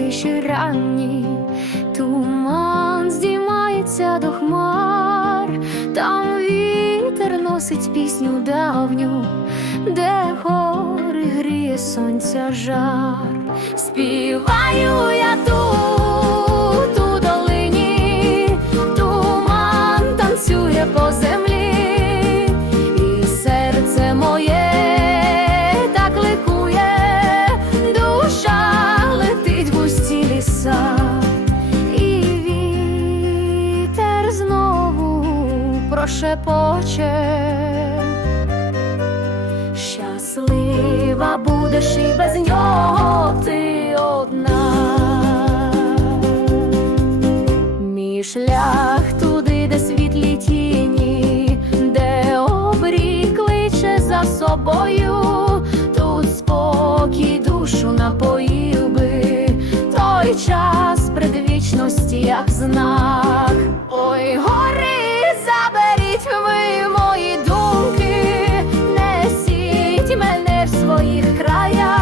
ночі ранні, туман здіймається до хмар, там вітер носить пісню давню, де гори гріє сонця жар. Співаю я тут прошепоче. Щаслива будеш і без нього ти одна. Мій шлях туди, де світлі тіні, де обрій кличе за собою, тут спокій душу напоїв би той час предвічності, як знак. своїх краях.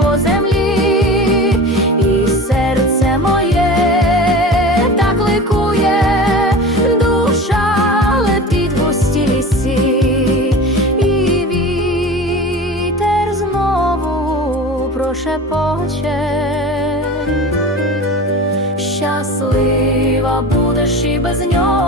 по землі, і серце моє так ликує, душа летить в густі вітер знову прошепоче. Щаслива будеш і без нього.